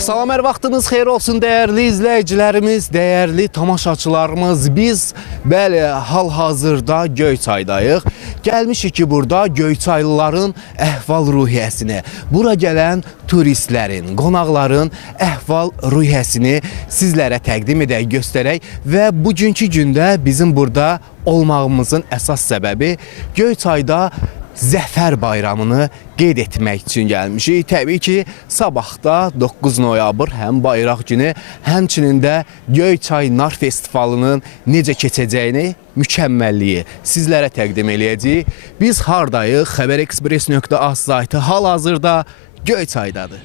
Salam, hər vaxtınız xeyir olsun dəyərli izləyicilərimiz, dəyərli tamaşaçılarımız. Biz bəli hal-hazırda Göyçaydayıq. Gəlmişik ki, burada Göyçaylıların əhval-ruhiyyəsini, bura gələn turistlərin, qonaqların əhval-ruhiyyəsini sizlərə təqdim edək, göstərək və bugünkü gündə bizim burada olmağımızın əsas səbəbi Göyçayda Zəfər bayramını qeyd etmək üçün gəlmişik. Təbii ki, sabahda 9 noyabr həm bayraq günü, həmçinin də Göyçay Nar Festivalının necə keçəcəyini, mükəmməlliyi sizlərə təqdim eləyəcəyik. Biz hardayıq? Xəbərexpress.az saytı hal-hazırda Göyçaydadır.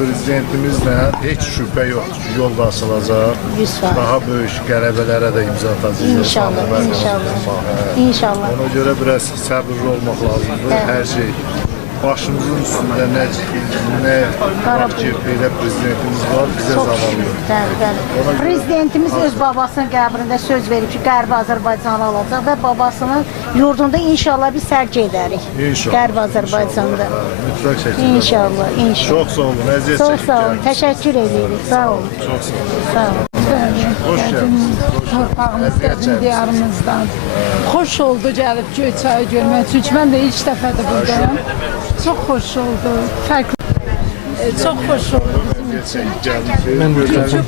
Prezidentimizlə heç şübhə yoxdur ki, yolda açılacaq. Daha böyük qələbələrə də imza atacağız. İnşallah, inşallah. İnşallah. Ona görə biraz səbirli olmaq lazımdır. Hər şey başımızın üstündə nə var ki, belə prezidentimiz var, bizə zavallı. Bəli. Prezidentimiz öz babasının qəbrində söz verib ki, Qərbi Azərbaycanı alacaq və babasının yurdunda inşallah biz sərk edərik. İnşallah. Qərbi Azərbaycanda. Mütləq şəkildə. İnşallah, inşallah. Çox sağ olun, əziyyət çəkib. Çox sağ olun, təşəkkür edirik. Sağ olun. Çox sağ olun. Sağ olun. Hoş gəldiniz. Torpağımızdan, diyarımızdan. Xoş oldu gəlib Göyçayı görmək üçün. Çünki mən də ilk dəfədir buradayım. Çox xoş oldu. Fərqli. Çox xoş oldu bizim üçün. Mən Bu günündə,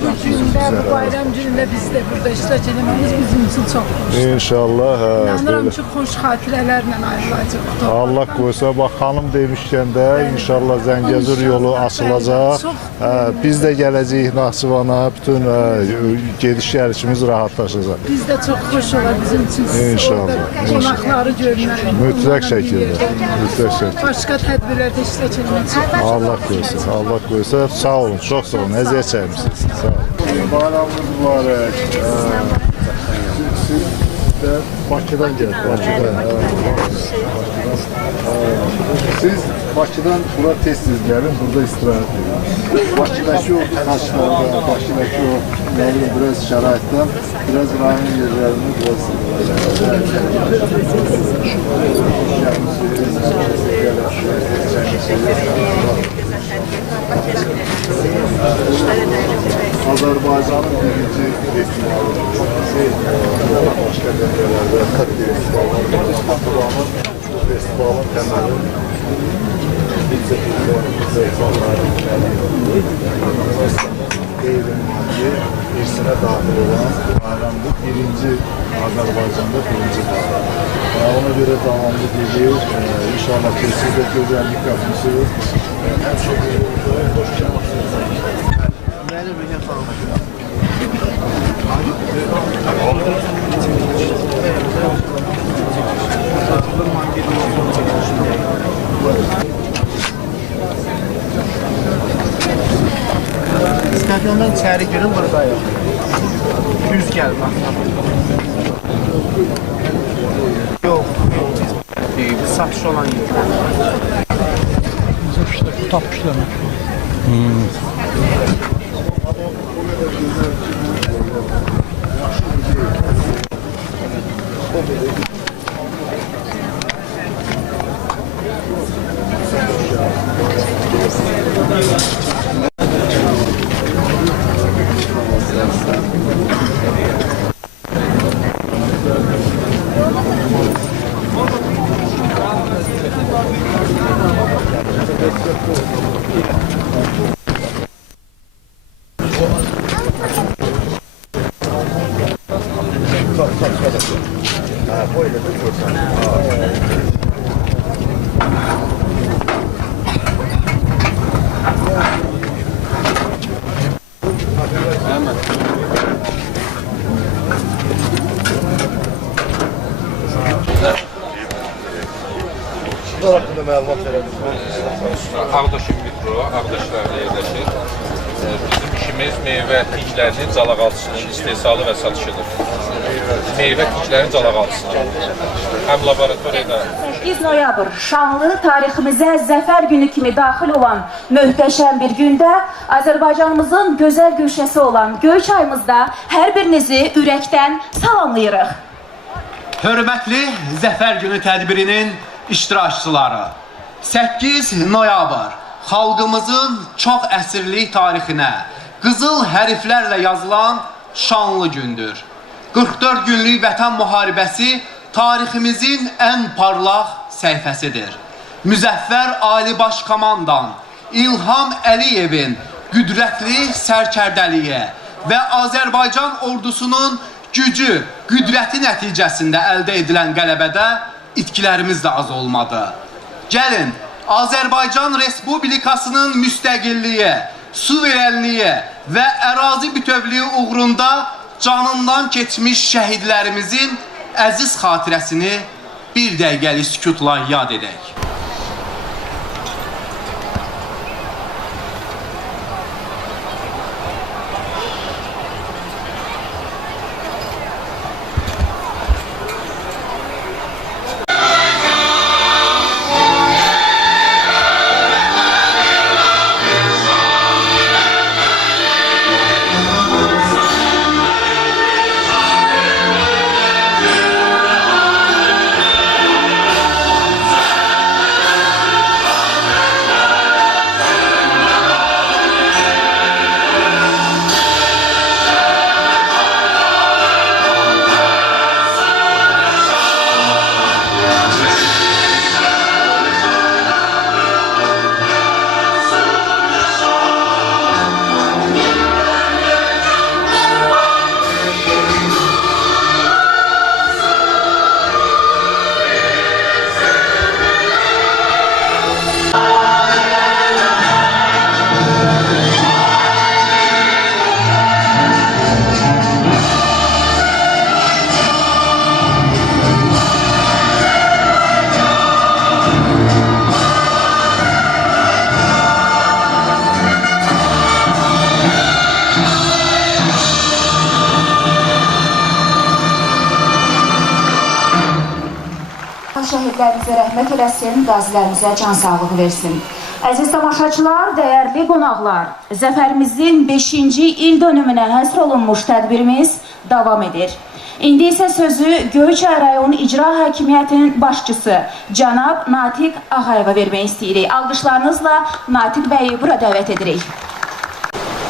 bu bayram günündə biz də burada iştirak etmemiz bizim üçün çox xoşdur. İnşallah. İnanıram ki, xoş xatirələrlə ayrılacaq. Allah qoysa, bax xanım demişkən də inşallah Zəngəzur yolu açılacaq. Biz də gələcəyik Naxçıvana, bütün gediş gəlişimiz rahatlaşacaq. Biz də çox xoş olar bizim üçün İnşallah. Qonaqları görmək. Mütləq şəkildə. Mütləq şəkildə. Başqa tədbirlərdə iştirak etmək çox xoş. Allah qoysa, Allah qoysa. Sağ olun, çox sağ olun. Əziyyət çəkmişsiniz. Sağ olun. Bayramınız mübarək. Siz də Bakıdan gəldiniz. Siz Bakıdan bura tez-tez gəlin, burada istirahət edin. Bakıdakı o taşlarda, Bakıdakı o biraz şəraitdən, biraz rayon yerlərini biraz Azərbaycanın birinci festivalı, başqa bölgələrdə festivalın təməli qeyri-maddi irsinə daxil olan bayramda birinci Azərbaycanda birinci bayram. Ona görə davamlı gedir. İnşallah ki, siz də gözəllik yapmışsınız. Ən çox xoş gəlmişsiniz. Mənim bir Stadiondan içəri girin, buradayıq. Düz gəl, bax. Yox, biz satış olan yer. Tapmışlar. Bunlar hakkında məlumat verəbilirsiniz. Ağdaşın mikro, Ağdaşlarla yerləşir. Bizim işimiz meyvə tinglərinin calaqaltısının istehsalı və satışıdır. Meyvə tinglərinin calaqaltısıdır. Həm laboratoriyada 8 noyabr şanlı tariximizə zəfər günü kimi daxil olan möhtəşəm bir gündə Azərbaycanımızın gözəl güşəsi olan Göyçayımızda hər birinizi ürəkdən salamlayırıq. Hörmətli Zəfər Günü tədbirinin iştirakçıları, 8 noyabr xalqımızın çox əsrlik tarixinə qızıl hərflərlə yazılan şanlı gündür. 44 günlük vətən müharibəsi tariximizin ən parlaq səhifəsidir. Müzəffər Ali Baş Komandan İlham Əliyevin qüdrətli sərkərdəliyi və Azərbaycan ordusunun gücü, qüdrəti nəticəsində əldə edilən qələbədə itkilərimiz də az olmadı. Gəlin, Azərbaycan Respublikasının müstəqilliyi, suverenliyi və ərazi bütövlüyü uğrunda canından keçmiş şəhidlərimizin əziz xatirəsini bir dəqiqəlik sükutla yad edək. Şəhidlərimizə rəhmət eləsin, qazilərimizə can sağlığı versin. Əziz tamaşaçılar, dəyərli qonaqlar, zəfərimizin 5-ci il dönümünə həsr olunmuş tədbirimiz davam edir. İndi isə sözü Göyçay rayonu İcra Hakimiyyətinin başçısı cənab Natiq Ağayeva vermək istəyirik. Alqışlarınızla Natiq bəyi bura dəvət edirik.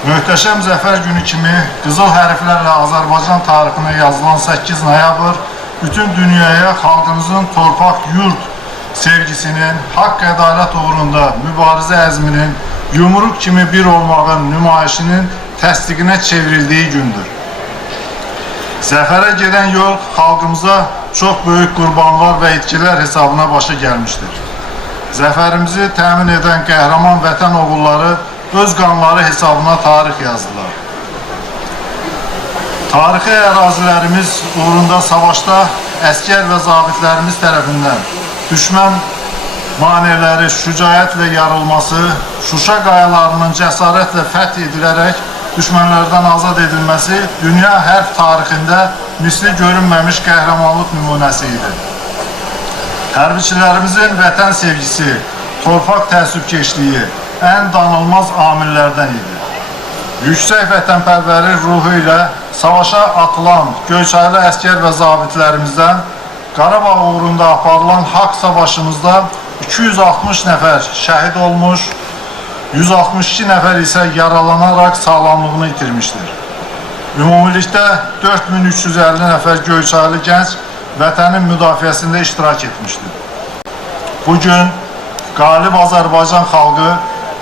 Möhtəşəm Zəfər günü kimi qızıl hərflərlə Azərbaycan tarixinə yazılan 8 noyabr bütün dünyaya xalqımızın torpaq yurt sevgisinin, haqq ədalət uğrunda mübarizə əzminin, yumruq kimi bir olmağın nümayişinin təsdiqinə çevrildiyi gündür. Zəfərə gedən yol xalqımıza çox böyük qurbanlar və itkilər hesabına başa gəlmişdir. Zəfərimizi təmin edən qəhrəman vətən oğulları öz qanları hesabına tarix yazdılar. Tarixi ərazilərimiz uğrunda savaşda əskər və zabitlərimiz tərəfindən düşmən maneələri, şücaətlə yarılması, Şuşa qayalarının cəsarətlə fəth edilərək düşmənlərdən azad edilməsi dünya hərb tarixində misli görünməmiş qəhrəmanlıq nümunəsi idi. Hərbiçilərimizin vətən sevgisi, torpaq təəssübkeşliyi ən danılmaz amillərdən idi. Yüksək vətənpərvəri ruhu ilə savaşa atılan Göyçaylı əskər və zabitlərimizdən Qarabağ uğrunda aparılan haqq savaşımızda 260 nəfər şəhid olmuş, 162 nəfər isə yaralanaraq sağlamlığını itirmişdir. Ümumilikdə 4350 nəfər Göyçaylı gənc vətənin müdafiəsində iştirak etmişdir. Bugün qalib Azərbaycan xalqı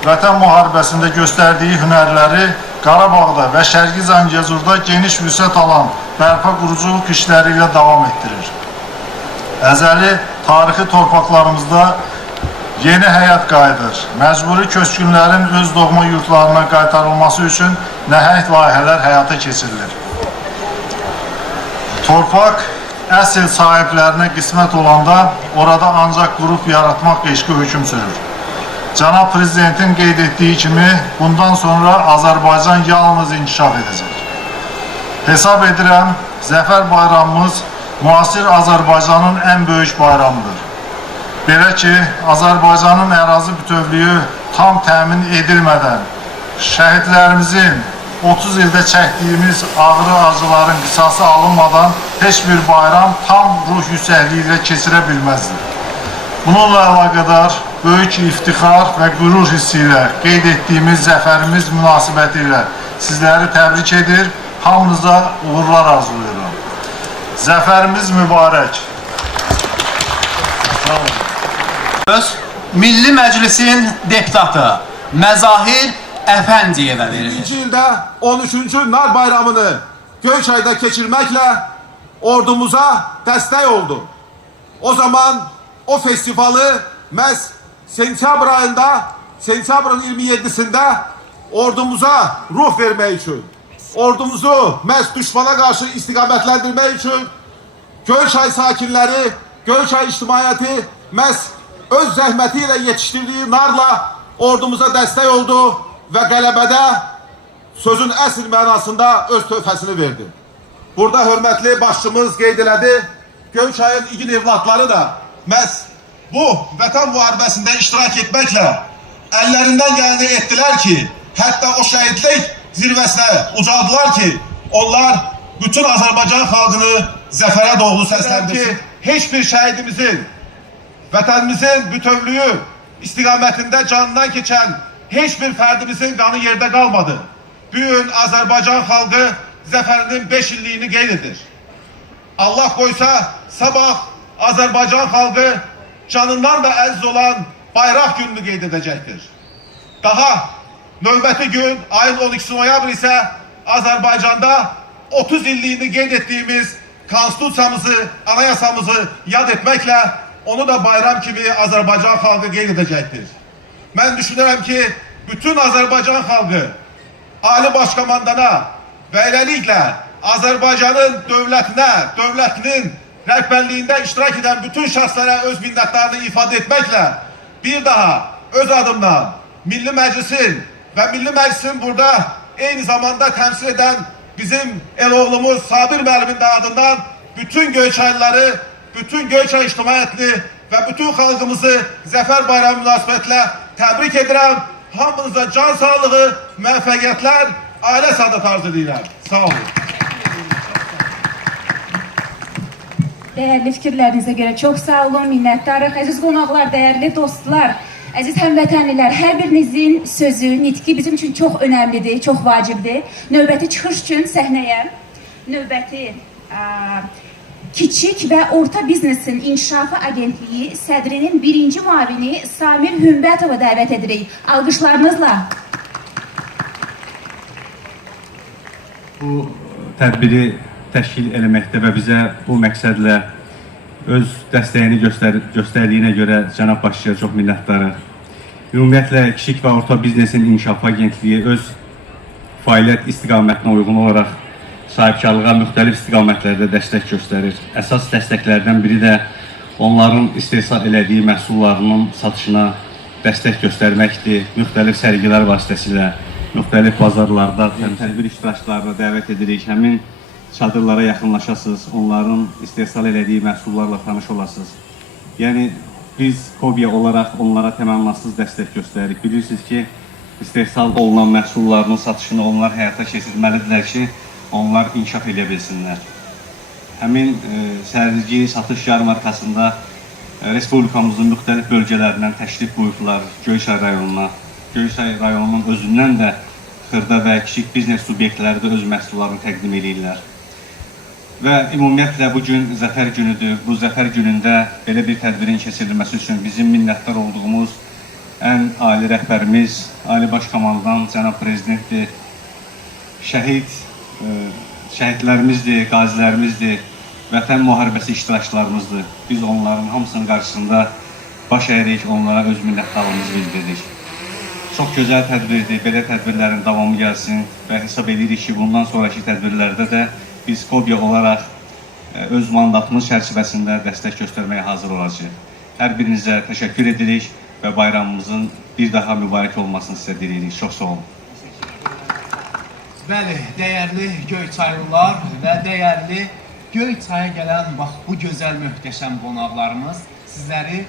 vətən müharibəsində göstərdiyi hünərləri Qarabağda və Şərqi Zəngəzurda geniş vüsət alan bərpa quruculuq işləri ilə davam etdirir. Əzəli tarixi torpaqlarımızda yeni həyat qayıdır. Məcburi köçkünlərin öz doğma yurtlarına qaytarılması üçün nəhəng layihələr həyata keçirilir. Torpaq əsl sahiblərinə qismət olanda orada ancaq qrup yaratmaq eşqi hökm sürür. Cənab Prezidentin qeyd etdiyi kimi bundan sonra Azərbaycan yalnız inkişaf edəcək. Hesab edirəm, Zəfər bayramımız müasir Azərbaycanın ən böyük bayramıdır. Belə ki, Azərbaycanın ərazi bütövlüyü tam təmin edilmədən, şəhidlərimizin 30 ildə çəkdiyimiz ağrı acıların qisası alınmadan heç bir bayram tam ruh yüksəkliyi ilə keçirə bilməzdir. Bununla əlaqədar böyük iftixar və qürur hissi ilə qeyd etdiyimiz zəfərimiz münasibəti ilə sizləri təbrik edir, hamınıza uğurlar arzulayıram. Zəfərimiz mübarək. Milli Məclisin deputatı Məzahir Əfəndiyevə verilir. 2002 ildə 13-cü Nar Bayramını Göyçay'da keçirməklə ordumuza dəstək oldu. O zaman o festivalı məhz sentyabr ayında, sentyabrın 27'sində ordumuza ruh vermək üçün, ordumuzu məhz düşmana qarşı istiqamətləndirmək üçün Göyçay sakinləri, Göyçay ictimaiyyəti məhz öz zəhməti ilə yetişdirdiyi narla ordumuza dəstək oldu və qələbədə sözün əsl mənasında öz töhfəsini verdi. Burada hörmətli başçımız qeyd elədi, Göyçayın igid evlatları da məhz bu vətən müharibəsində iştirak etməklə əllərindən gələni etdilər ki, hətta o şəhidlik zirvəsinə ucaldılar ki, onlar bütün Azərbaycan xalqını zəfərə doğru səsləndirsin. Heç bir şəhidimizin, vətənimizin bütövlüyü istiqamətində canından keçən heç bir fərdimizin qanı yerdə qalmadı. Bu gün Azərbaycan xalqı zəfərinin 5 illiyini qeyd edir. Allah qoysa sabah Azərbaycan xalqı canından da əziz olan bayraq gününü qeyd edəcəkdir. Daha növbəti gün ayın 12 noyabr isə Azərbaycanda 30 illiyini qeyd etdiyimiz konstitusiyamızı, anayasamızı yad etməklə onu da bayram kimi Azərbaycan xalqı qeyd edəcəkdir. Mən düşünürəm ki, bütün Azərbaycan xalqı Ali Başkomandana və eləliklə Azərbaycanın dövlətinin rəhbərliyində iştirak edən bütün şəxslərə öz minnətdarlığını ifadə etməklə bir daha öz adımdan Milli Məclisin və Milli Məclisin burada eyni zamanda təmsil edən bizim eloğlumuz Sabir müəllimin də adından bütün Göyçaylıları, bütün Göyçay ictimaiyyətini və bütün xalqımızı Zəfər Bayramı münasibətlə təbrik edirəm. Hamınıza can sağlığı, müvəffəqiyyətlər, ailə saadet arzu edirəm. Sağ olun. Dəyərli fikirlərinizə görə çox sağ olun, minnətdarıq. Əziz qonaqlar, dəyərli dostlar, əziz həmvətənlilər, hər birinizin sözü, nitqi bizim üçün çox önəmlidir, çox vacibdir. Növbəti çıxış üçün səhnəyə növbəti Kiçik və Orta Biznesin İnkişafı Agentliyi sədrinin birinci müavini Samir Hümbətova dəvət edirik. Alqışlarınızla. Bu tədbiri təşkil eləməkdə və bizə bu məqsədlə öz dəstəyini göstərdiyinə görə Cənab Başçıya çox minnətdarıq. Ümumiyyətlə, Kiçik və Orta Biznesin İnkişafı Agentliyi öz fəaliyyət istiqamətinə uyğun olaraq sahibkarlığa müxtəlif istiqamətlərdə dəstək göstərir. Əsas dəstəklərdən biri də onların istehsal elədiyi məhsullarının satışına dəstək göstərməkdir. Müxtəlif sərgilər vasitəsilə, müxtəlif bazarlarda tədbir iştirakçılarına dəvət edirik. Həmin çadırlara yaxınlaşasınız, onların istehsal elədiyi məhsullarla tanış olasınız. Yəni, biz Kobiya olaraq onlara təmənnasız dəstək göstəririk. Bilirsiniz ki, istehsal olunan məhsullarının satışını onlar həyata keçirməlidirlər ki, onlar inkişaf edə bilsinlər. Həmin sərgi satış yarmarkasında Respublikamızın müxtəlif bölgələrindən təşrif buyurdular Göyçay rayonuna. Göyçay rayonunun özündən də xırda və kiçik biznes subyektləri də öz məhsullarını təqdim edirlər. Və ümumiyyətlə bugün Zəfər günüdür. Bu Zəfər günündə belə bir tədbirin keçirilməsi üçün bizim minnətdar olduğumuz ən ali rəhbərimiz, Ali Baş Komandan Cənab Prezidentdir. Şəhid şəhidlərimizdir, qazilərimizdir, vətən müharibəsi iştirakçılarımızdır. Biz onların hamısının qarşısında baş əyirik, onlara öz minnətdarlığımızı bildiririk. Çox gözəl tədbirdir, belə tədbirlərin davamı gəlsin və hesab edirik ki, bundan sonraki tədbirlərdə də biz Fobia olaraq öz mandatımız çərçivəsində dəstək göstərməyə hazır olacağıq. Hər birinizə təşəkkür edirik və bayramımızın bir daha mübarək olmasını sizə diləyirik. Çox sağ olun. Bəli, dəyərli Göyçaylılar və dəyərli Göyçaya gələn bax bu gözəl möhtəşəm qonaqlarımız sizləri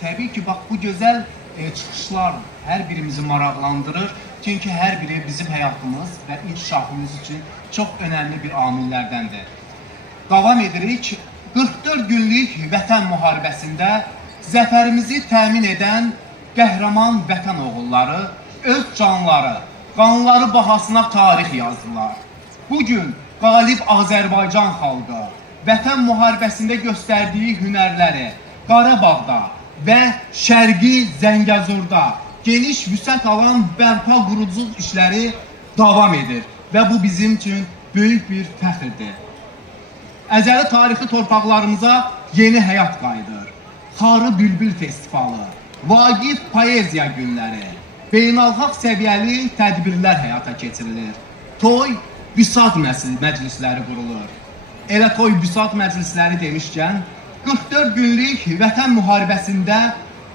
təbii ki, bax bu gözəl çıxışlar hər birimizi maraqlandırır. Çünki hər biri bizim həyatımız və inkişafımız üçün çox önəmli bir amillərdəndir. Davam edirik. 44 günlük vətən müharibəsində zəfərimizi təmin edən qəhrəman vətən oğulları öz canları, qanları bahasına tarix yazdılar. Bugün qalib Azərbaycan xalqı vətən müharibəsində göstərdiyi hünərləri Qarabağda və Şərqi Zəngəzurda geniş vüsət alan bərpa quruculuq işləri davam edir və bu bizim üçün böyük bir fəxrdir. Əzəli tarixi torpaqlarımıza yeni həyat qayıdır. Xarı Bülbül Festivalı, Vaqif Poeziya günləri, beynəlxalq səviyyəli tədbirlər həyata keçirilir. Toy, büsat məclisləri qurulur. Elə toy, büsat məclisləri demişkən, 44 günlük vətən müharibəsində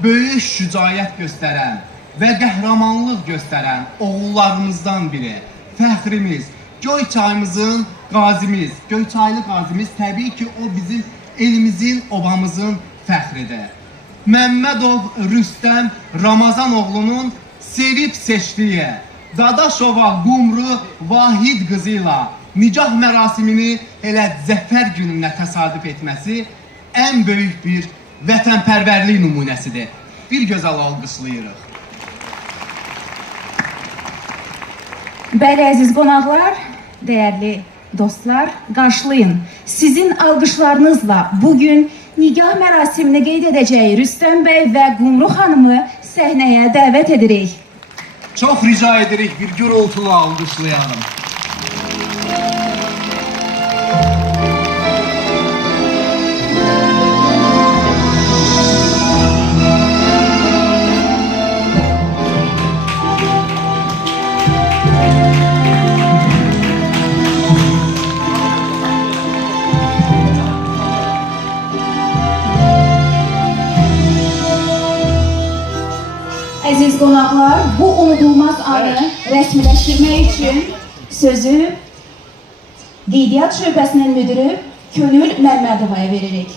böyük şücaət göstərən və qəhrəmanlıq göstərən oğullarımızdan biri, fəxrimiz, Göyçayımızın qazimiz, Göyçaylı qazimiz təbii ki, o bizim elimizin, obamızın fəxridir. Məmmədov Rüstəm Ramazanoğlunun sevib seçdiyi Dadaşova Qumru Vahid qızı ilə nikah mərasimini elə zəfər gününə təsadüf etməsi ən böyük bir vətənpərvərlik nümunəsidir. Bir gözəl alqışlayırıq. Bəli, əziz qonaqlar, dəyərli dostlar, qarşılayın. Sizin alqışlarınızla bugün nikah mərasimini qeyd edəcəyi Rüstəm bəy və Qumru xanımı səhnəyə dəvət edirik. Çox rica edirik, bir gürültülü alqışlayalım. Əziz qonaqlar, bu unudulmaz anı rəsmiləşdirmək üçün sözü Qeydiyyat Şöbəsinin müdürü Könül Məmmədovaya veririk.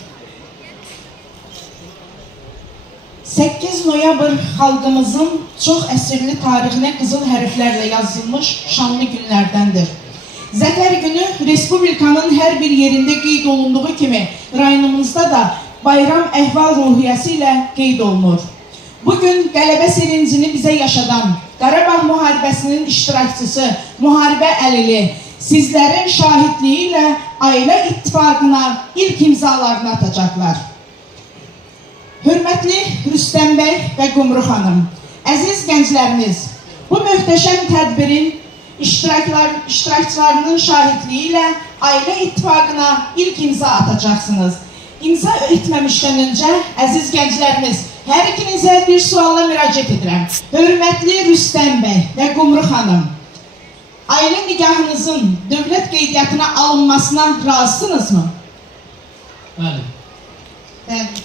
8 noyabr xalqımızın çox əsrli tarixinə qızıl hərflərlə yazılmış şanlı günlərdəndir. Zəfər günü Respublikanın hər bir yerində qeyd olunduğu kimi rayonumuzda da bayram əhval ruhiyyəsi ilə qeyd olunur. Bugün qələbə sevincini bizə yaşadan Qarabağ müharibəsinin iştirakçısı, müharibə əlili, sizlərin şahidliyi ilə ailə ittifaqına ilk imzalarını atacaqlar. Hörmətli Rüstəm bəy və Qumru xanım, əziz gənclərimiz, bu möhtəşəm tədbirin iştirakçılarının şahidliyi ilə ailə ittifaqına ilk imza atacaqsınız. İmza etməmişdən öncə, əziz gənclərimiz, hər ikinizə bir sualla müraciət edirəm. Hörmətli Rüstəm bəy və Qumru xanım, ailə nikahınızın dövlət qeydiyyatına alınmasına razısınızmı? Bəli. Bəli.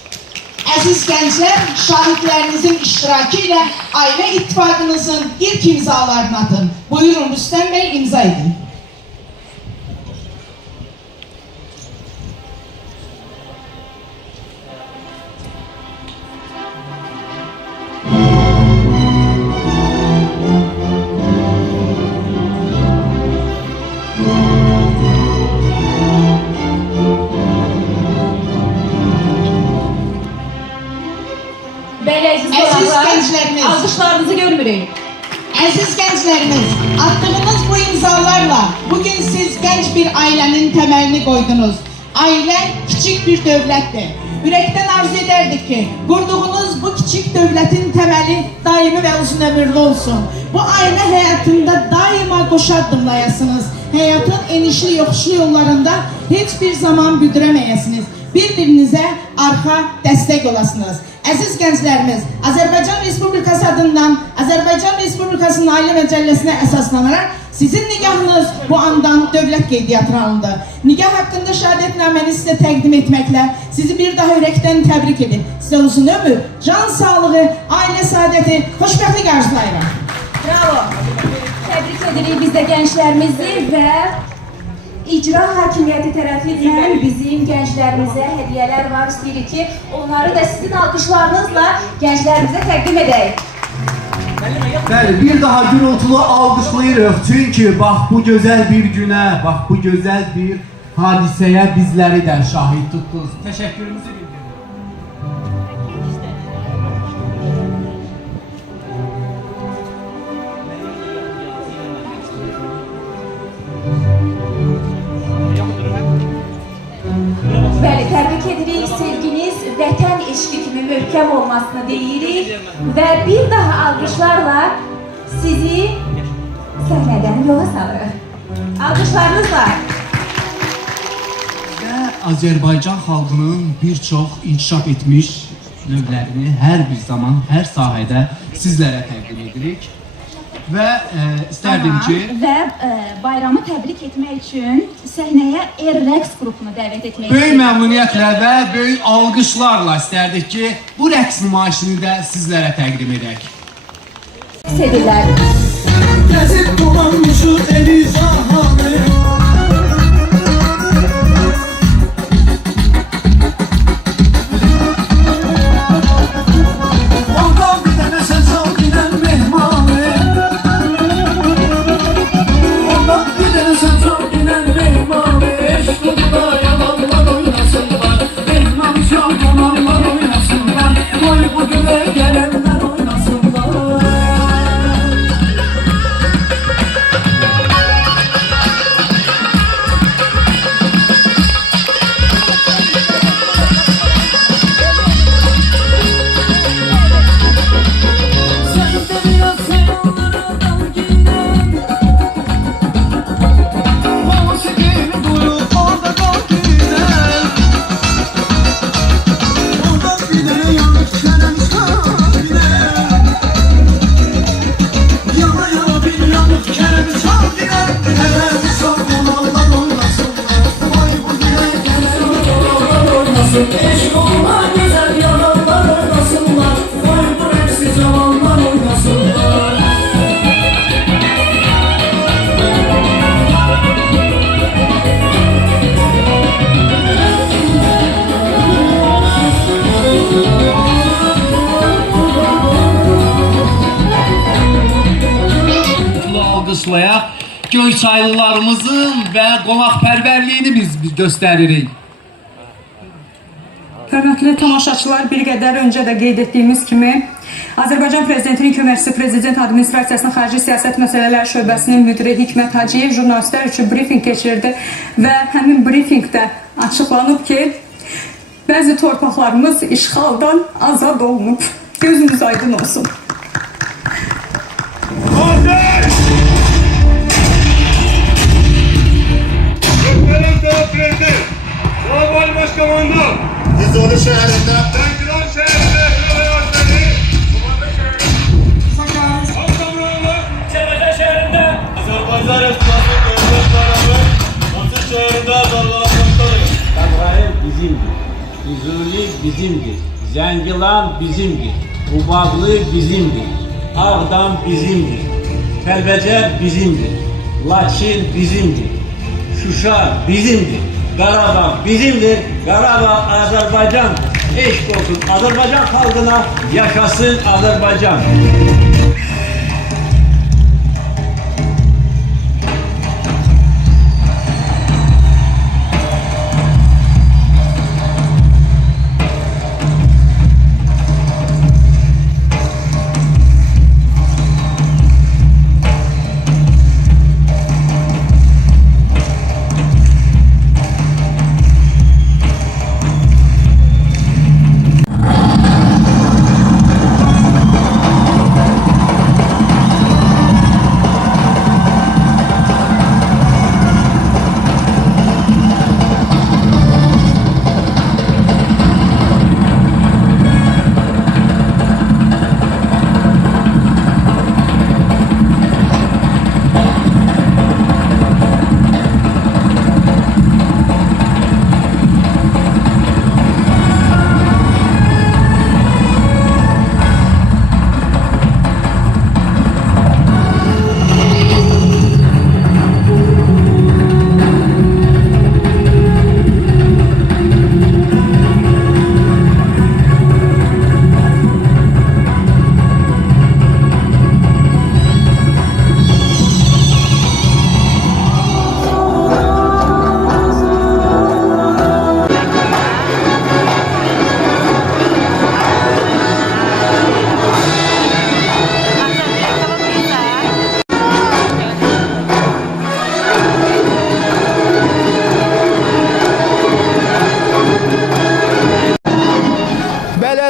Əziz gənclər, şahidlərinizin iştirakı ilə ailə ittifaqınızın ilk imzalarını atın. Buyurun Rüstəm bəy, imza edin. Alqışlarınızı görmürük. Əziz gənclərimiz, attığınız bu imzalarla bugün siz gənc bir ailənin təməlini qoydunuz. Ailə kiçik bir dövlətdir. Ürəkdən arzu edərdik ki, qurduğunuz bu kiçik dövlətin təməli daimi və uzun ömürlü olsun. Bu ailə həyatında daima qoşu addımlayasınız. hayatın enişli yoxuşlu yollarında hiçbir zaman büdüremeyesiniz. Bir-birinizə arxa dəstək olasınız. Əziz gənclərimiz, Azərbaycan Respublikası adından Azərbaycan Respublikasının Ali Məcəlləsinə əsaslanaraq sizin nigahınız bu andan dövlət qeydiyyatına alındı. Nigah haqqında şəhadətnaməni sizə təqdim etməklə sizi bir daha ürəkdən təbrik edin. Sizə uzun ömür, can sağlığı, ailə saadəti, xoşbəxtlik arzulayıram. Bravo. Təbrik edirik biz də gənclərimizi və İcra hakimiyyəti tərəfindən bizim gənclərimizə hədiyyələr var. İstəyirik ki, onları da sizin alqışlarınızla gənclərimizə təqdim edək. Bəli, bir daha gürültülü alqışlayırıq. Çünki bax bu gözəl bir günə, bax bu gözəl bir hadisəyə bizləri də şahid tutdunuz. Təşəkkürümüzü bildiririk. Bəli, təbrik edirik. Sevginiz vətən eşqi kimi möhkəm olmasını deyirik və bir daha alqışlarla sizi səhnədən yola salırıq. Alqışlarınızla. Və Azərbaycan xalqının bir çox inkişaf etmiş növlərini hər bir zaman, hər sahədə sizlərə təqdim edirik. Və istərdim ki... Və bayramı təbrik etmək üçün səhnəyə rəqs qrupunu dəvət etmək istirik. Böyük məmnuniyyətlə və böyük alqışlarla istərdik ki, bu rəqs nümayişini də sizlərə təqdim edək. Sedirlər. Gəzib dolanmışıq eli zahanı. Göyçaylılarımızın və qonaqpərvərliyini biz göstəririk. Hörmətli tamaşaçılar, bir qədər öncə də qeyd etdiyimiz kimi Azərbaycan Prezidentinin köməkçisi Prezident Administrasiyasının Xarici Siyasət Məsələləri Şöbəsinin müdiri Hikmət Hacıyev jurnalistlər üçün brifinq keçirdi və həmin brifinqdə açıqlanıb ki, bəzi torpaqlarımız işğaldan azad olunub. Gözünüz aydın olsun. Global Başkomandan Füzuli şehrinde Dengran şehrinde Yozbeli Aksamroğlu Çevre şehrinde Azerbaycan Respublikası Devlet Tarafı Batı şehrinde azarlanmaktadır. Tabrayı bizimdir. Füzuli bizimdir. Zəngilan bizimdir. Qubadlı bizimdir. Ağdam bizimdir. Kəlbəcər bizimdir. Laçin bizimdir. Şuşa bizimdir. Qarabağ bizimdir. Qarabağ Azərbaycan. Eşq olsun Azərbaycan xalqına, yaşasın Azərbaycan.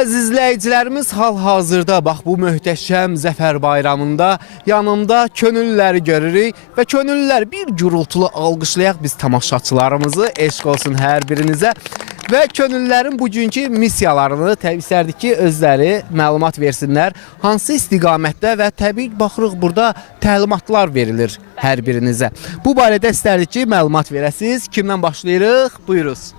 Əziz izləyicilərimiz, hal-hazırda bax bu möhtəşəm Zəfər bayramında yanımda könüllüləri görürük və könüllülər bir gürültülü alqışlayaq biz tamaşaçılarımızı, eşq olsun hər birinizə. Və könüllülərin bugünkü missiyalarını təbii istərdik ki, özləri məlumat versinlər. Hansı istiqamətdə və təbii baxırıq burada təlimatlar verilir hər birinizə. Bu barədə istərdik ki, məlumat verəsiniz. Kimdən başlayırıq? Buyuruz.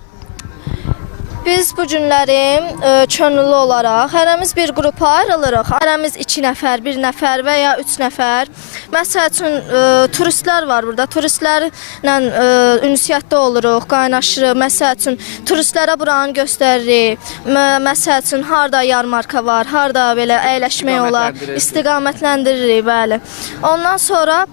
Biz bu günləri könüllü olaraq hərəmiz bir qrupa ayrılırıq. Hərəmiz 2 nəfər, 1 nəfər və ya 3 nəfər. Məsəl üçün turistlər var burada. Turistlərlə ünsiyyətdə oluruq, qaynaşırıq. Məsəl üçün turistlərə buranı göstəririk. Məsəl üçün harda yarmarka var, harda belə əyləşmək olar, istiqamətləndirik, bəli. Ondan sonra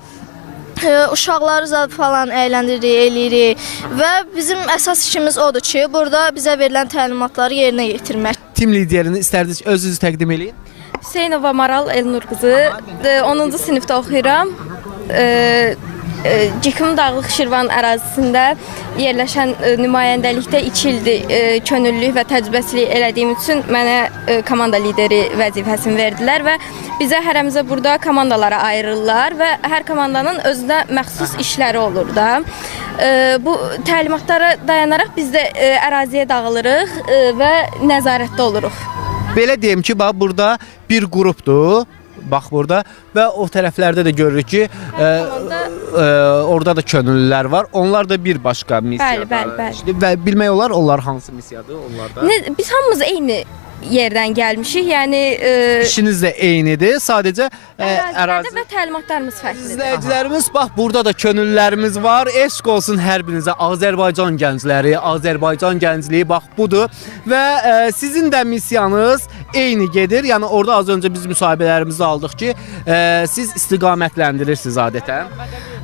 uşaqları falan əyləndiririk, eləyirik və bizim əsas işimiz odur ki, burada bizə verilən təlimatları yerinə yetirmək. Tim liderini istərdik özünüzü təqdim eləyin. Hüseynova Maral Elnur qızı, 10-cu sinifdə oxuyuram. Cikim Dağlıq Şirvan ərazisində yerləşən nümayəndəlikdə 2 ildir könüllülük və təcrübəsilik elədiyim üçün mənə komanda lideri vəzifəsini verdilər və bizə hərəmizə burada komandalara ayrılırlar və hər komandanın özünə məxsus işləri olur da. Bu təlimatlara dayanaraq biz də əraziyə dağılırıq və nəzarətdə oluruq. Belə deyim ki, bax burada bir qrupdur. Bax burada və o tərəflərdə də görürük ki, orada da könüllülər var. Onlar da bir başqa missiyada. Bəli. Və bilmək olar onlar hansı missiyadır onlarda? Biz hamımız eyni yerdən gəlmişik. Yəni İşiniz də eynidir. Sadəcə ərazidə və təlimatlarımız fərqlidir. İzləyicilərimiz, bax burada da könüllülərimiz var. Eşq olsun hər birinizə. Azərbaycan gəncləri, Azərbaycan gəncliyi bax budur. Və sizin də missiyanız eyni gedir. Yəni orada az öncə biz müsahibələrimizi aldıq ki, siz istiqamətləndirsiniz adətən.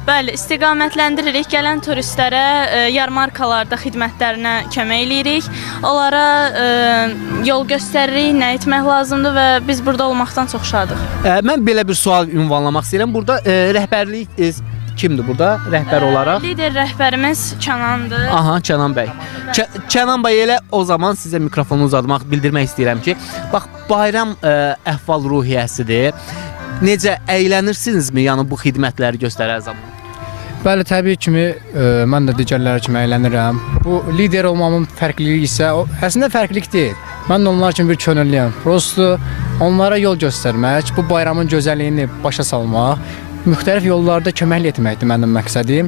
Bəli, istiqamətləndiririk. Gələn turistlərə yarmarkalarda xidmətlərinə kömək eləyirik. Onlara yol göstəririk, nə etmək lazımdır və biz burada olmaqdan çox şadıq. Mən belə bir sual ünvanlamaq istəyirəm. Burada rəhbərlik kimdir burada rəhbər olaraq? Lider rəhbərimiz Kənandır. Aha, Kənan bəy. Kənan bəy elə o zaman sizə mikrofonu uzatmaq, bildirmək istəyirəm ki, bax bayram əhval-ruhiyyəsidir. Necə əylənirsinizmi, yəni bu xidmətləri göstərər zaman? Bəli, təbii kimi mən də digərləri kimi əylənirəm. Bu lider olmamın fərqliliyi isə əslində fərqlilik deyil. Mən də onlar kimi bir könüllüyəm. Prosto onlara yol göstərmək, bu bayramın gözəlliyini başa salmaq, müxtəlif yollarda köməklik etməkdir mənim məqsədim.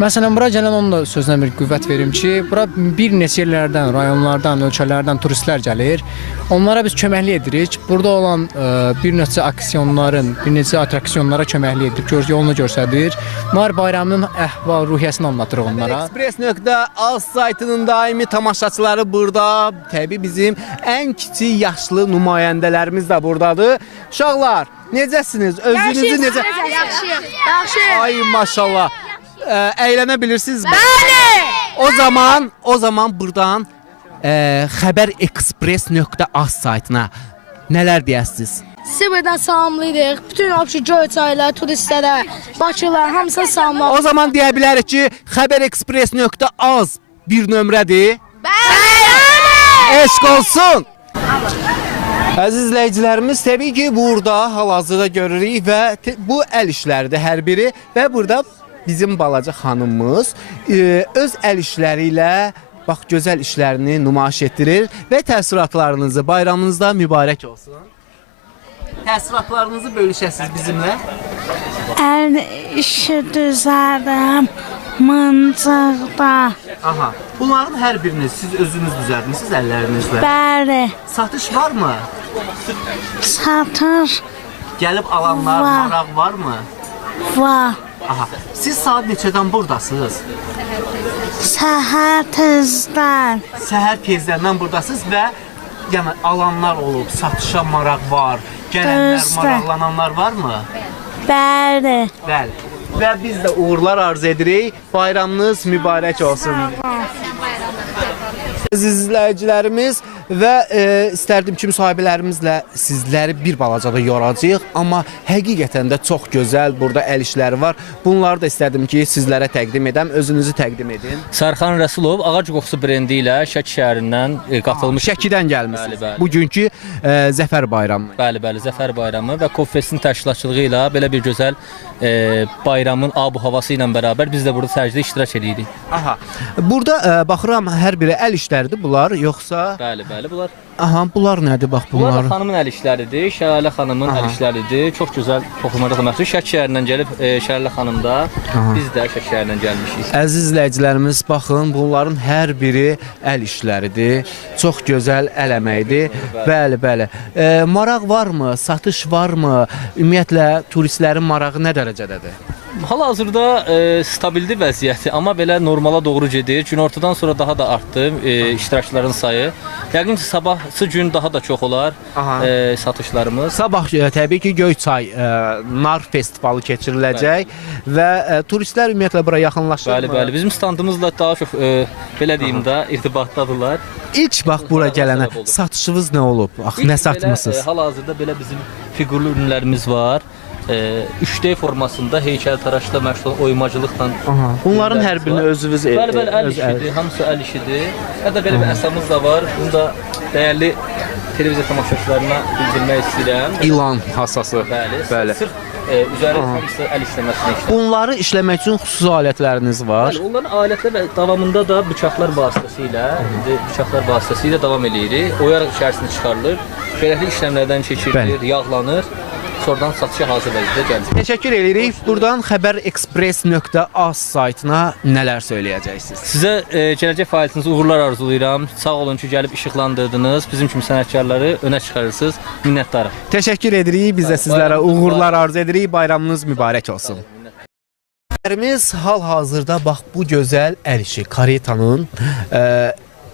Məsələn, bura gələn onun da sözünə bir qüvvət verim ki, bura bir neçə yerlərdən, rayonlardan, ölkələrdən turistlər gəlir. Onlara biz köməklik edirik. Burada olan bir neçə aksiyonların, bir neçə atraksiyonlara köməklik edirik, yolunu göstərir. Bunlar bayramının əhval-ruhiyyəsini anlatırıq onlara. Express.az saytının daimi tamaşaçıları burada. Təbii bizim ən kiçik yaşlı nümayəndələrimiz də buradadır. Uşaqlar, necəsiniz? Özünüzü necə? Yaxşı. Ay maşallah. Əylənə bilirsiniz? Bəli. O zaman buradan xəbərexpress.az saytına nələr deyəsiniz? Sizi buradan salamlayırıq. Bütün Göyçaylar, turistlərə, Bakılar hamısına salamlar. O zaman deyə bilərik ki, xəbərexpress.az bir nömrədir. Bəli. Eşq olsun. Əziz izləyicilərimiz, təbii ki, burada hal-hazırda görürük və bu əl işləridir hər biri və burada bizim balaca xanımımız öz əl işləri ilə bax gözəl işlərini nümayiş etdirir və təəssüratlarınızı bayramınızda mübarək olsun. Təəssüratlarınızı bölüşəsiniz bizimlə. Əl işi düzərəm, mıncıqda. Aha, bunların hər birini siz özünüz düzərdiniz əllərinizlə. Bəli. Satış varmı? Satış. Gəlib alanlar, maraq varmı? Var. Aha, siz saat neçədən buradasınız? Səhər tezdən. Səhər tezdən buradasınız və yəni alanlar olub, satışa maraq var, gələnlər, maraqlananlar varmı? Bəli. Bəli. Və biz də uğurlar arzu edirik. Bayramınız mübarək olsun. Əziz izləyicilərimiz, və istərdim ki, müsahibələrimizlə sizləri bir balaca da yoracağıq, amma həqiqətən də çox gözəl burada əl işləri var. Bunları da istərdim ki, sizlərə təqdim edəm, özünüzü təqdim edin. Sərxan Rəsulov Ağac Qoxusu brendi ilə Şəki şəhərindən qatılmış. Şəkidən gəlmisiniz. Bəli, bəli. Bugünkü Zəfər bayramı. Bəli, Zəfər bayramı və Kofestin təşkilatçılığı ilə belə bir gözəl bayramın ab-havası ilə bərabər biz də burada sərgidə iştirak edirik. Aha. Burada baxıram hər biri əl işləridir bunlar, yoxsa? Bəli, bunlar. Aha, bunlar nədir bax bunlar? Bunlar da xanımın əl işləridir, Şəlalə xanımın əl işləridir. Çox gözəl toxunmacaq məhsul. Şəki şəhərindən gəlib Şəlalə xanım da, biz də Şəki şəhərindən gəlmişik. Əziz izləyicilərimiz, baxın, bunların hər biri əl işləridir. Çox gözəl əl əməyidir. Bəli. Maraq varmı? Satış varmı? Ümumiyyətlə turistlərin marağı nə dərəcədədir? Hal-hazırda stabildir vəziyyəti, amma belə normala doğru gedir. Günortadan sonra daha da artdı iştirakçıların sayı. Yəqin ki, sabahsı gün daha da çox olar satışlarımız. Sabah təbii ki, Göyçay nar festivalı keçiriləcək və turistlər ümumiyyətlə bura yaxınlaşır. Bəli. Bizim standımızla daha çox belə deyim də irtibatdadırlar. İlk bax bura gələnə satışınız nə olub? Nə satmısınız? Hal-hazırda belə bizim fiqurlu ürünlərimiz var. 3D formasında heykəltaraşla məşğul olan oymacılıqla. Bunların hər birini özünüz Bəli, əl işidir, hamısı əl işidir. Hətta belə bir əsamız da var. Bunu da dəyərli televiziya tamaşaçılarına bildirmək istəyirəm. İlan hassası. Bəli. Sırf üzəri hamısı əl işləməsinə işləyir. Bunları işləmək üçün xüsusi alətləriniz var. Bəli, onların alətləri davamında da bıçaqlar vasitəsilə davam eləyirik. Oyaraq içərisində çıxarılır. Beləliklə işləmlərdən keçirilir, yağlanır. Sonradan satışa hazır vəziyyətdə gəlir. Təşəkkür edirik. Buradan xəbərexpress.az saytına nələr söyləyəcəksiniz? Sizə gələcək fəaliyyətinizə uğurlar arzulayıram. Sağ olun ki, gəlib işıqlandırdınız. Bizim kimi sənətkarları önə çıxarırsınız. Minnətdarım. Təşəkkür edirik. Biz də sizlərə uğurlar arzu edirik. Bayramınız mübarək olsun. Hal-hazırda bax bu gözəl əl işi karetanın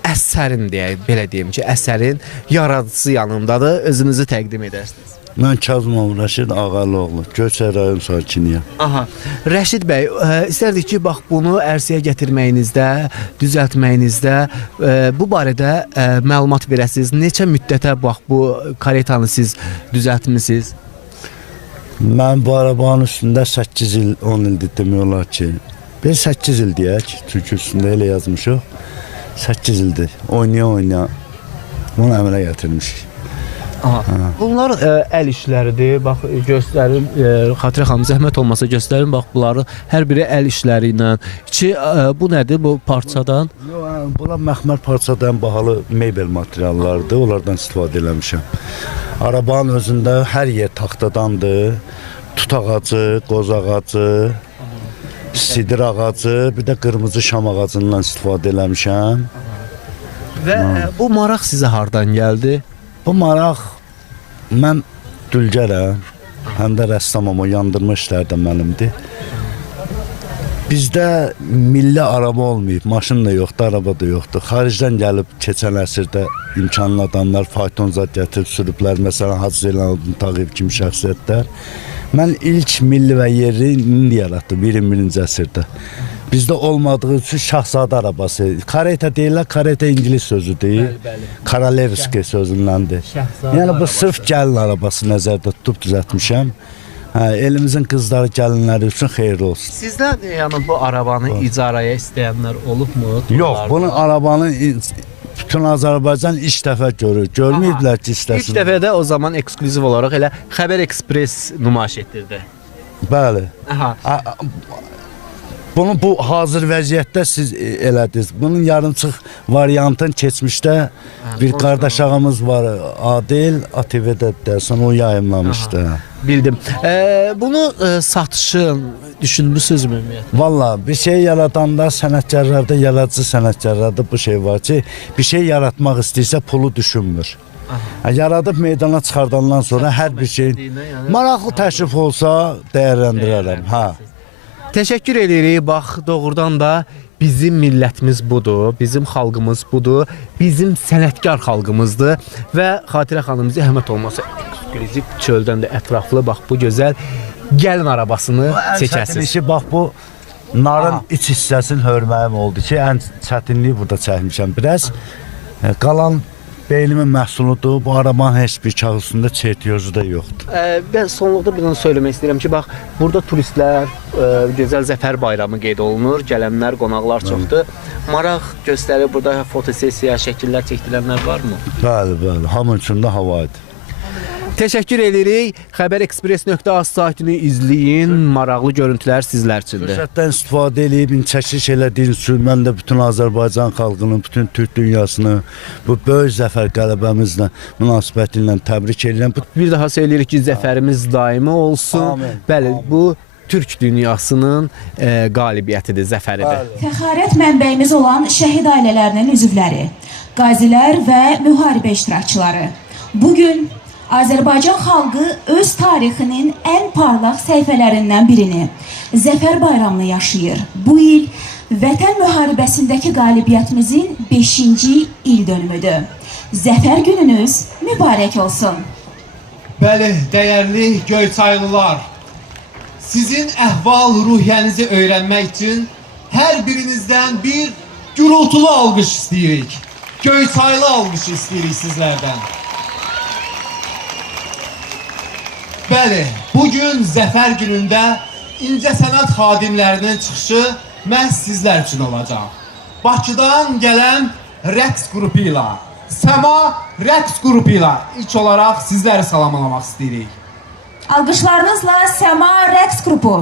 əsərin deyək, belə deyim ki, əsərin yaradıcısı yanımdadır. Özünüzü təqdim edərsiniz. Mən Kazımov Rəşid Ağalıoğlu, Göyçay rayon sakiniyəm. Aha. Rəşid bəy, istərdik ki, bax bunu ərsəyə gətirməyinizdə, düzəltməyinizdə bu barədə məlumat verəsiniz. Neçə müddətə bax bu karetanı siz düzəltmisiniz? Mən bu arabanın üstündə 8 il, 10 ildir demək olar ki. 8 il deyək, çünki üstündə elə yazmışıq. 8 ildir, oynaya bunu əmələ gətirmişik. Bunlar əl işləridir. Bax göstərim, Xatirə xanım zəhmət olmasa göstərin. Bax bunları hər biri əl işləri ilə. Bu nədir bu parçadan? Bunlar məxmər parçadan bahalı mebel materiallardır. Onlardan istifadə eləmişəm. Arabanın özündə hər yer taxtadandır. Tut ağacı, qoz ağacı, sidir ağacı, bir də qırmızı şam ağacından istifadə eləmişəm. Və bu maraq sizə hardan gəldi? Bu maraq, mən dülgərəm, həm də rəssamam, o yandırma işləri də mənimdir. Bizdə milli araba olmayıb, maşın da yoxdur, araba da yoxdur. Xaricdən gəlib keçən əsrdə imkanlı adamlar fayton zad gətirib sürüblər, məsələn Hacı Zeynalabdin Tağıyev kimi şəxsiyyətlər. Mən ilk milli və yerli indi yaratdım 21-ci əsrdə. Bizdə olmadığı üçün şahzadə arabası. Kareta deyirlər, kareta ingilis sözüdür. Karalevski sözündəndir. Yəni bu sırf gəlin arabası nəzərdə tutub düzəltmişəm. Elimizin qızları gəlinləri üçün xeyirli olsun. Sizdən yəni bu arabanı icarəyə istəyənlər olubmu? Yox, bunun arabanı bütün Azərbaycan ilk dəfə görür. Görməyiblər ki, istəsin. İlk dəfə də o zaman eksklüziv olaraq elə Xəbər Express nümayiş etdirdi. Bəli. Bunu bu hazır vəziyyətdə siz elədiniz. Bunun yarımçıq variantın keçmişdə bir qardaş ağamız var, Adil ATV-də deyəsən o yayımlamışdı. Bildim. Bunu satışın düşünmüsünüzmü ümumiyyətlə? Valla bir şey yaradanda sənətkarlarda, yaradıcı sənətkarlarda bu şey var ki, bir şey yaratmaq istəyirsə pulu düşünmür. Yaradıb meydana çıxardandan sonra hər bir şey maraqlı təşrif olsa dəyərləndirərəm. Təşəkkür edirik. Bax, doğrudan da bizim millətimiz budur, bizim xalqımız budur, bizim sənətkar xalqımızdır və Xatirə xanım zəhmət olmasa ekskluziv çöldən də ətraflı bax bu gözəl gəlin arabasını seçəsiniz. Bax bu narın iç hissəsini hörməyim oldu ki, ən çətinliyi burada çəkmişəm biraz. Qalan beynimin məhsuludur. Bu arabanın heç bir kağızında çertyozu da yoxdur. Və sonluqda bir dənə söyləmək istəyirəm ki, bax, burada turistlər, gözəl Zəfər bayramı qeyd olunur, gələnlər, qonaqlar çoxdur. Maraq göstərir, burada fotosessiya, şəkillər çəkdirənlər varmı? Bəli, bəli, hamı üçün də hava idi. Təşəkkür edirik. Xəbərexpress.az saytını izləyin. Maraqlı görüntülər sizlər üçündür. Fürsətdən istifadə edib, çəkiş elədiyiniz üçün mən də bütün Azərbaycan xalqını, bütün Türk dünyasını bu böyük zəfər qələbəmizlə münasibəti ilə təbrik edirəm. Bir daha söyləyirik ki, zəfərimiz daimi olsun. Amin. Bəli, bu Türk dünyasının qalibiyyətidir, zəfəridir. Fəxarət mənbəyimiz olan şəhid ailələrinin üzvləri, qazilər və müharibə iştirakçıları. Bugün Azərbaycan xalqı öz tarixinin ən parlaq səhifələrindən birini, Zəfər bayramını yaşayır. Bu il Vətən müharibəsindəki qalibiyyətimizin 5-ci il dönümüdür. Zəfər gününüz mübarək olsun. Bəli, dəyərli Göyçaylılar, sizin əhval-ruhiyyənizi öyrənmək üçün hər birinizdən bir gürültülü alqış istəyirik. Göyçaylı alqış istəyirik sizlərdən. Bəli, bugün Zəfər günündə incəsənət xadimlərinin çıxışı məhz sizlər üçün olacaq. Bakıdan gələn rəqs qrupu ilə, Səma rəqs qrupu ilə ilk olaraq sizləri salamlamaq istəyirik. Alqışlarınızla Səma rəqs qrupu.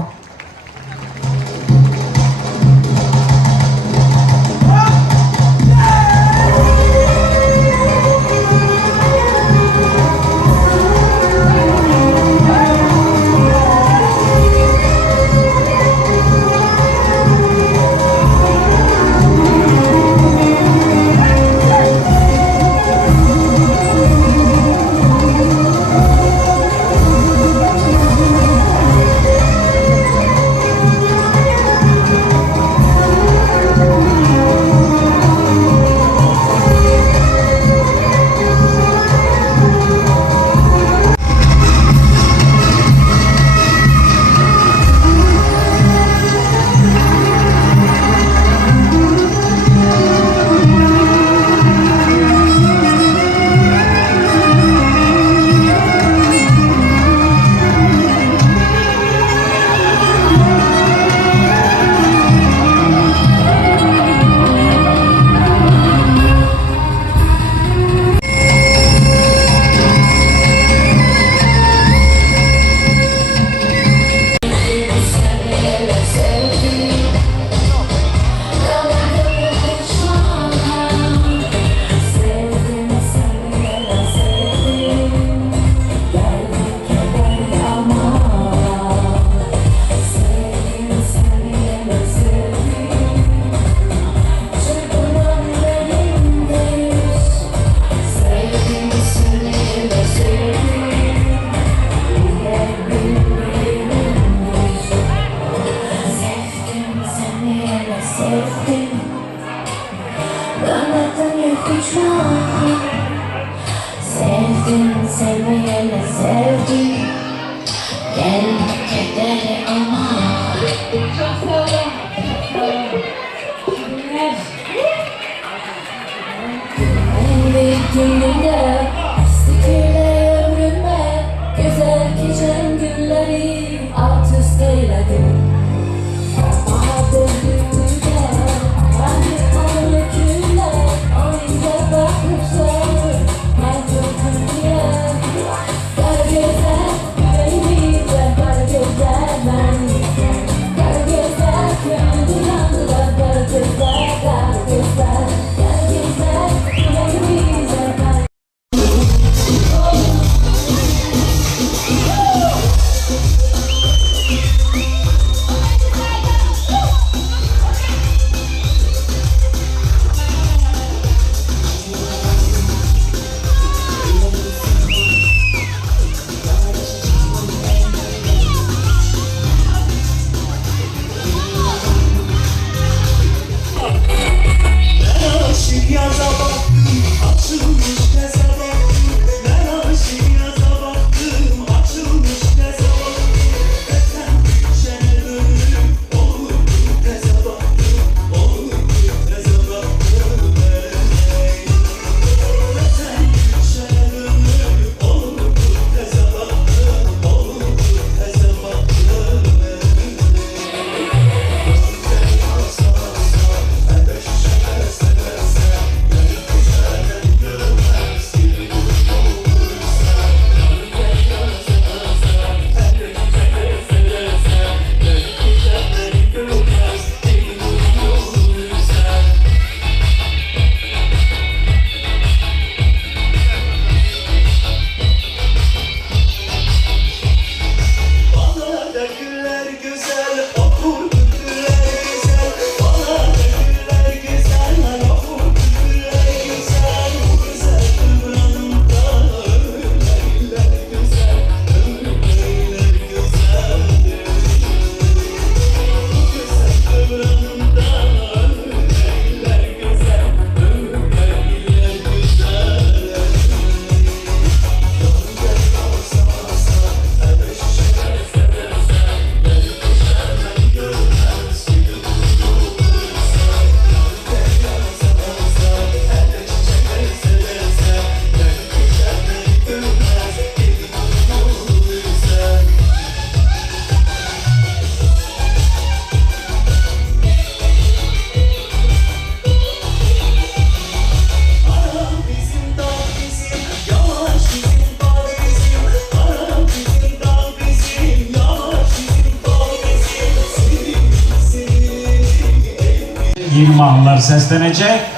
yeni mahnılar səslənəcək.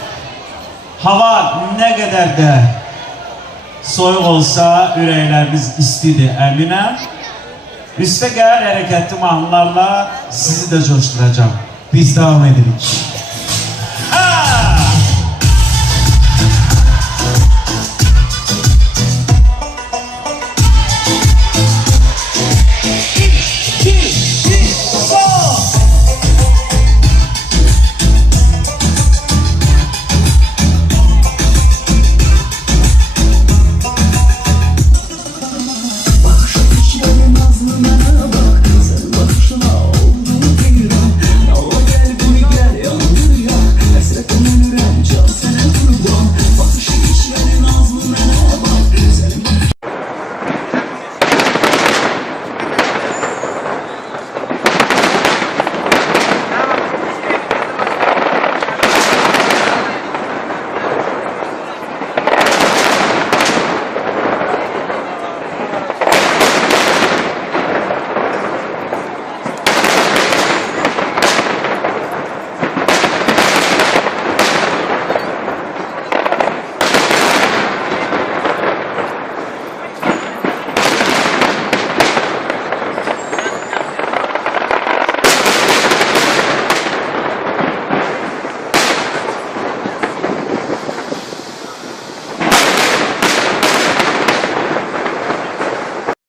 Hava nə qədər də soyuq olsa, ürəklərimiz istidir, əminəm. Üstəgəl hərəkətli mahnılarla sizi də coşduracağım. Biz devam edirik.